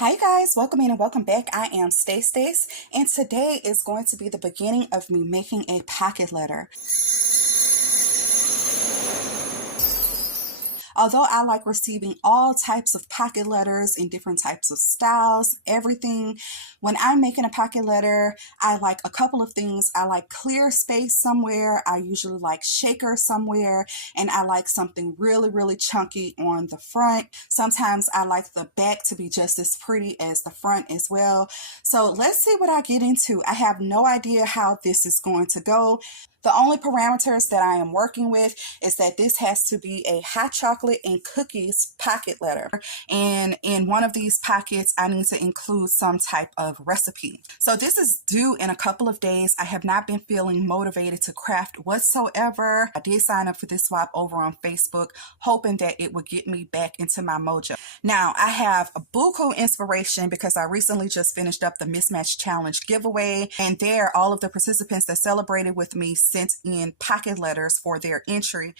Hi guys, welcome in and welcome back. I am Stace, and today is going to be the beginning of me making a pocket letter. Although I like receiving all types of pocket letters in different types of styles, everything, when I'm making a pocket letter, I like a couple of things. I like clear space somewhere. I usually like shaker somewhere, and I like something really chunky on the front. Sometimes I like the back to be just as pretty as the front as well. So let's see what I get into. I have no idea how this is going to go. The only parameters that I am working with is that this has to be a hot chocolate and cookies pocket letter. And in one of these pockets, I need to include some type of recipe. So this is due in a couple of days. I have not been feeling motivated to craft whatsoever. I did sign up for this swap over on Facebook, hoping that it would get me back into my mojo. Now, I have a buku inspiration because I recently just finished up the Mismatch Challenge giveaway, and there all of the participants that celebrated with me sent in pocket letters for their entry.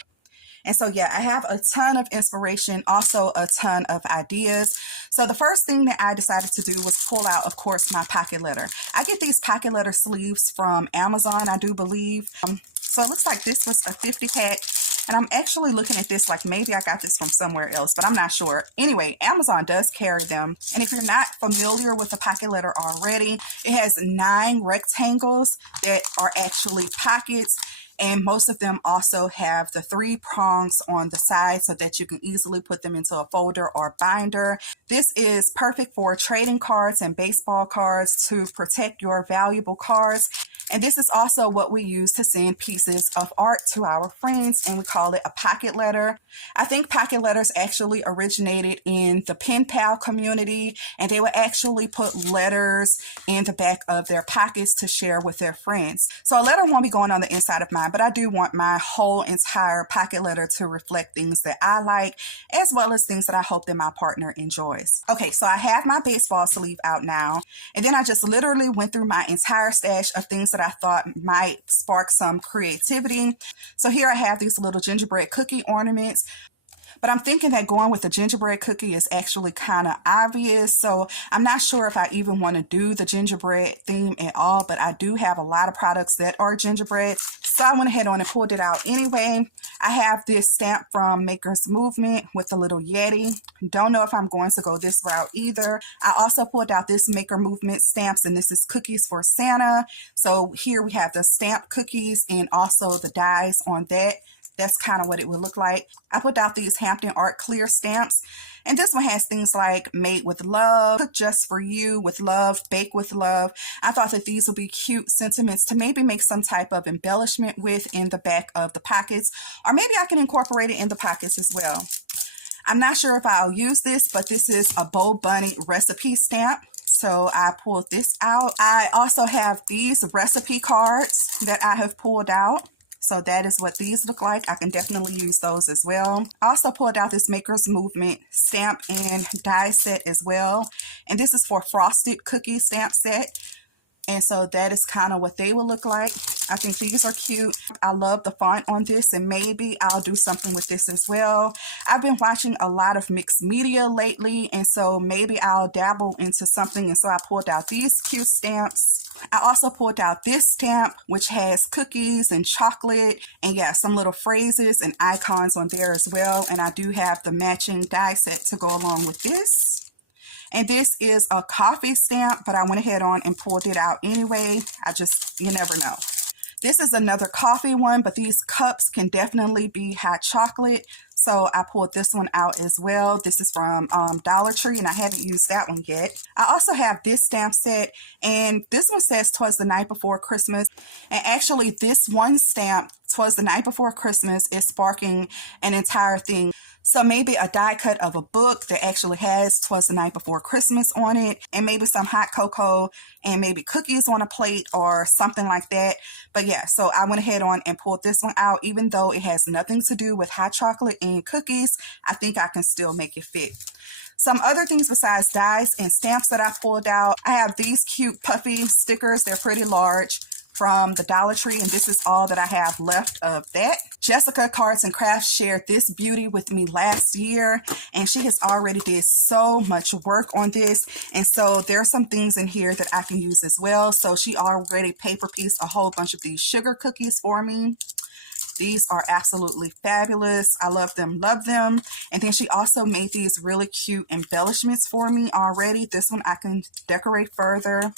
And so, yeah, I have a ton of inspiration, also a ton of ideas. So the first thing that I decided to do was pull out, of course, my pocket letter. I get these pocket letter sleeves from Amazon, I do believe. So it looks like this was a 50 pack. And I'm actually looking at this like maybe I got this from somewhere else, but I'm not sure. Anyway, Amazon does carry them. And if you're not familiar with the pocket letter already, it has 9 rectangles that are actually pockets. And most of them also have the 3 prongs on the side so that you can easily put them into a folder or binder. This is perfect for trading cards and baseball cards to protect your valuable cards. And this is also what we use to send pieces of art to our friends, and we call it a pocket letter. I think pocket letters actually originated in the pen pal community, and they would actually put letters in the back of their pockets to share with their friends. So a letter won't be going on the inside of mine, but I do want my whole entire pocket letter to reflect things that I like, as well as things that I hope that my partner enjoys. Okay, so I have my baseball sleeve out now, and then I just literally went through my entire stash of things that I thought might spark some creativity. So here I have these little gingerbread cookie ornaments. But I'm thinking that going with the gingerbread cookie is actually kind of obvious. So I'm not sure if I even want to do the gingerbread theme at all. But I do have a lot of products that are gingerbread. So I went ahead on and pulled it out anyway. I have this stamp from Maker's Movement with the little Yeti. Don't know if I'm going to go this route either. I also pulled out this Maker Movement stamps, and this is Cookies for Santa. So here we have the stamp cookies and also the dies on that. That's kind of what it would look like. I put out these Hampton Art Clear stamps. And this one has things like made with love, cook just for you with love, bake with love. I thought that these would be cute sentiments to maybe make some type of embellishment with in the back of the pockets. Or maybe I can incorporate it in the pockets as well. I'm not sure if I'll use this, but this is a Bo Bunny recipe stamp. So I pulled this out. I also have these recipe cards that I have pulled out. So that is what these look like. I can definitely use those as well. I also pulled out this Maker's Movement stamp and die set as well. And this is for frosted cookie stamp set. And so that is kind of what they will look like. I think these are cute. I love the font on this, and maybe I'll do something with this as well. I've been watching a lot of mixed media lately, and so maybe I'll dabble into something. And so I pulled out these cute stamps. I also pulled out this stamp, which has cookies and chocolate, and yeah, some little phrases and icons on there as well. And I do have the matching die set to go along with this. And this is a coffee stamp, but I went ahead on and pulled it out anyway. You never know. This is another coffee one, but these cups can definitely be hot chocolate. So I pulled this one out as well. This is from Dollar Tree, and I haven't used that one yet. I also have this stamp set, and this one says "Twas the Night Before Christmas." And actually, this one stamp, "Twas the Night Before Christmas," is sparking an entire thing. So maybe a die cut of a book that actually has "Twas the Night Before Christmas" on it, and maybe some hot cocoa and maybe cookies on a plate or something like that. But yeah, so I went ahead on and pulled this one out. Even though it has nothing to do with hot chocolate and cookies, I think I can still make it fit. Some other things besides dies and stamps that I pulled out, I have these cute puffy stickers. They're pretty large. from the Dollar Tree, and this is all that I have left of that. Jessica Cards and Crafts shared this beauty with me last year, and she has already did so much work on this, and so there are some things in here that I can use as well. So she already paper pieced a whole bunch of these sugar cookies for me. These are absolutely fabulous. I love them, love them. And then she also made these really cute embellishments for me already. This one I can decorate further.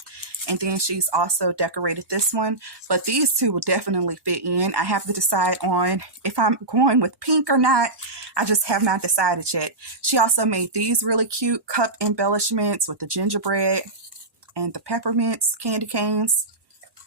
And then she's also decorated this one. But these two will definitely fit in. I have to decide on if I'm going with pink or not. I just have not decided yet. She also made these really cute cup embellishments with the gingerbread and the peppermints, candy canes.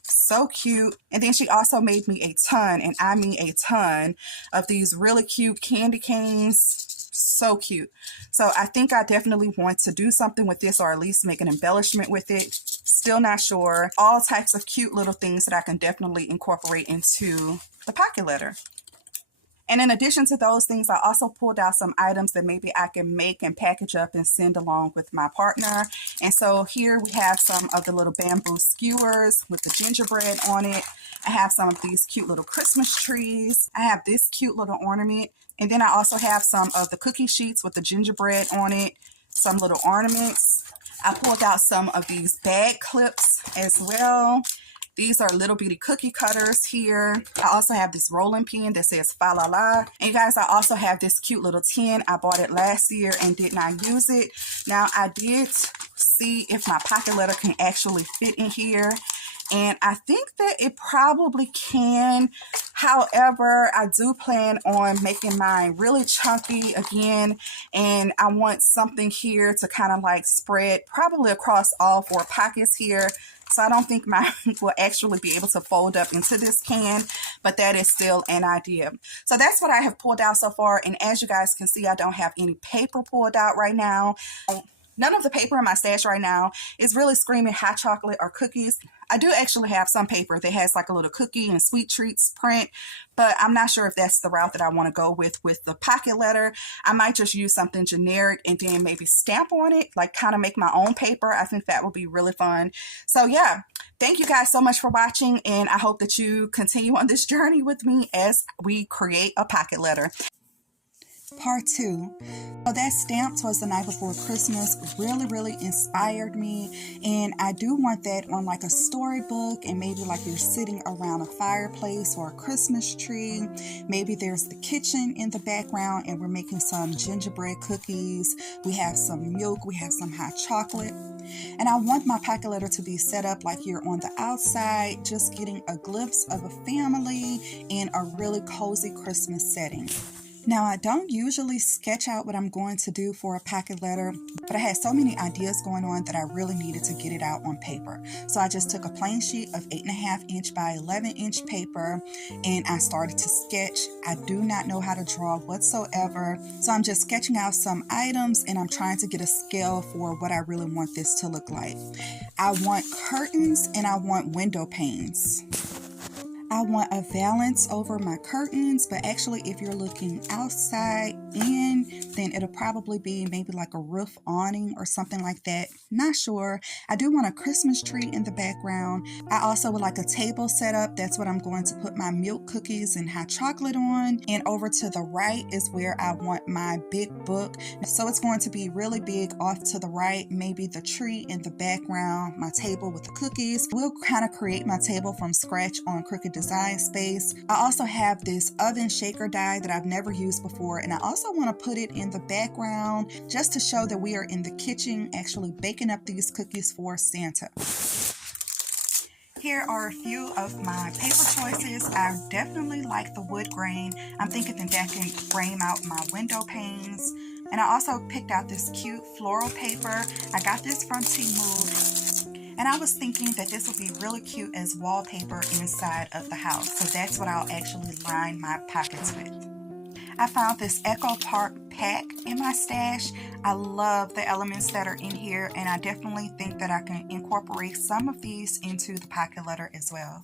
So cute. And then she also made me a ton, and I mean a ton, of these really cute candy canes. So cute. So I think I definitely want to do something with this, or at least make an embellishment with it. Still not sure. All types of cute little things that I can definitely incorporate into the pocket letter. And in addition to those things, I also pulled out some items that maybe I can make and package up and send along with my partner. And so here we have some of the little bamboo skewers with the gingerbread on it. I have some of these cute little Christmas trees. I have this cute little ornament. And then I also have some of the cookie sheets with the gingerbread on it, some little ornaments. I pulled out some of these bag clips as well. These are little bitty cookie cutters here. I also have this rolling pin that says fa la la. And you guys, I also have this cute little tin. I bought it last year and did not use it. Now, I did see if my pocket letter can actually fit in here. And I think that it probably can. However, I do plan on making mine really chunky again. And I want something here to kind of like spread probably across all 4 pockets here. So I don't think mine will actually be able to fold up into this can, but that is still an idea. So that's what I have pulled out so far. And as you guys can see, I don't have any paper pulled out right now. None of the paper in my stash right now is really screaming hot chocolate or cookies. I do actually have some paper that has like a little cookie and sweet treats print, but I'm not sure if that's the route that I want to go with the pocket letter. I might just use something generic and then maybe stamp on it, like kind of make my own paper. I think that would be really fun. So yeah, thank you guys so much for watching, and I hope that you continue on this journey with me as we create a pocket letter. Part 2. So that Stamped Was the Night Before Christmas really inspired me, and I do want that on like a storybook, and maybe like you're sitting around a fireplace or a Christmas tree. Maybe there's the kitchen in the background and we're making some gingerbread cookies. We have some milk, we have some hot chocolate. And I want my pocket letter to be set up like you're on the outside, just getting a glimpse of a family in a really cozy Christmas setting. Now, I don't usually sketch out what I'm going to do for a pocket letter, but I had so many ideas going on that I really needed to get it out on paper. So I just took a plain sheet of 8.5 inch by 11 inch paper and I started to sketch. I do not know how to draw whatsoever, so I'm just sketching out some items and I'm trying to get a scale for what I really want this to look like. I want curtains and I want window panes. I want a valance over my curtains, but actually if you're looking outside in, then it'll probably be maybe like a roof awning or something like that. Not sure. I do want a Christmas tree in the background. I also would like a table set up. That's what I'm going to put my milk cookies and hot chocolate on. And over to the right is where I want my big book. So it's going to be really big off to the right, maybe the tree in the background, my table with the cookies. We'll kind of create my table from scratch on Crooked Design Space. I also have this oven shaker die that I've never used before, and I also want to put it in the background just to show that we are in the kitchen actually baking up these cookies for Santa. Here are a few of my paper choices. I definitely like the wood grain. I'm thinking that can frame out my window panes. And I also picked out this cute floral paper. I got this from Temu. And I was thinking that this would be really cute as wallpaper inside of the house. So that's what I'll actually line my pockets with. I found this Echo Park pack in my stash. I love the elements that are in here, and I definitely think that I can incorporate some of these into the pocket letter as well.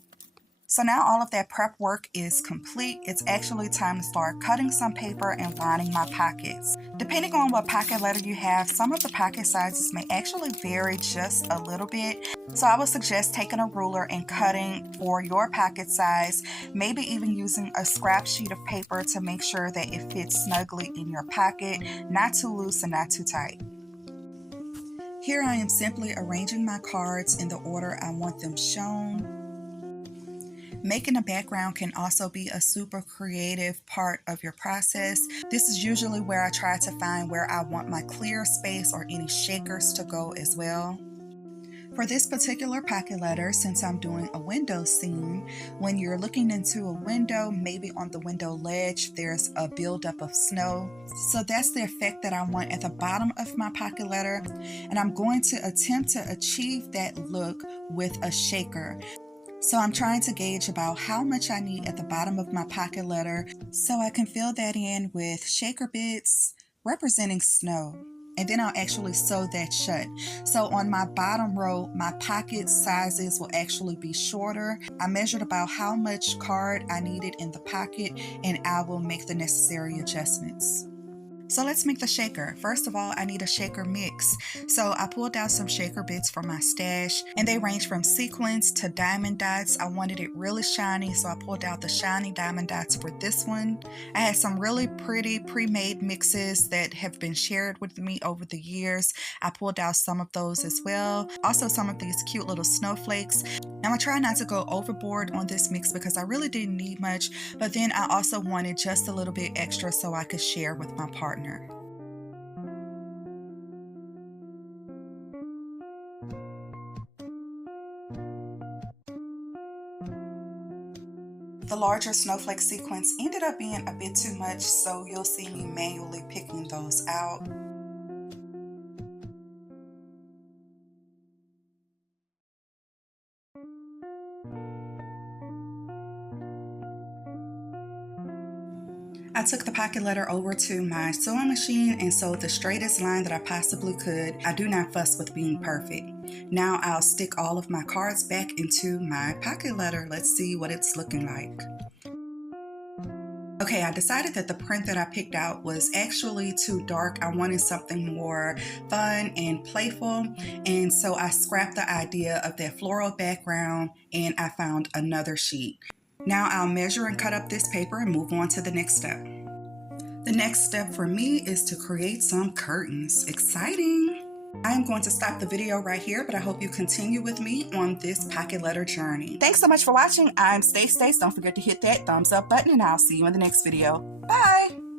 So now all of that prep work is complete. It's actually time to start cutting some paper and lining my pockets. Depending on what pocket letter you have, some of the pocket sizes may actually vary just a little bit. So I would suggest taking a ruler and cutting for your pocket size, maybe even using a scrap sheet of paper to make sure that it fits snugly in your pocket, not too loose and not too tight. Here I am simply arranging my cards in the order I want them shown. Making a background can also be a super creative part of your process. This is usually where I try to find where I want my clear space or any shakers to go as well. For this particular pocket letter, since I'm doing a window scene, when you're looking into a window, maybe on the window ledge, there's a buildup of snow. So that's the effect that I want at the bottom of my pocket letter. And I'm going to attempt to achieve that look with a shaker. So I'm trying to gauge about how much I need at the bottom of my pocket letter so I can fill that in with shaker bits representing snow. And then I'll actually sew that shut. So on my bottom row, my pocket sizes will actually be shorter. I measured about how much card I needed in the pocket, and I will make the necessary adjustments. So let's make the shaker. First of all, I need a shaker mix. So I pulled out some shaker bits from my stash, and they range from sequins to diamond dots. I wanted it really shiny, so I pulled out the shiny diamond dots for this one. I had some really pretty pre-made mixes that have been shared with me over the years. I pulled out some of those as well. Also some of these cute little snowflakes. Now I try not to go overboard on this mix because I really didn't need much, but then I also wanted just a little bit extra so I could share with my partner. The larger snowflake sequence ended up being a bit too much, so you'll see me manually picking those out. I took the pocket letter over to my sewing machine and sewed the straightest line that I possibly could. I do not fuss with being perfect. Now I'll stick all of my cards back into my pocket letter. Let's see what it's looking like. Okay, I decided that the print that I picked out was actually too dark. I wanted something more fun and playful, and so I scrapped the idea of that floral background and I found another sheet. Now I'll measure and cut up this paper and move on to the next step. The next step for me is to create some curtains. Exciting! I am going to stop the video right here, but I hope you continue with me on this pocket letter journey. Thanks so much for watching. I'm Stace. Don't forget to hit that thumbs up button, and I'll see you in the next video. Bye!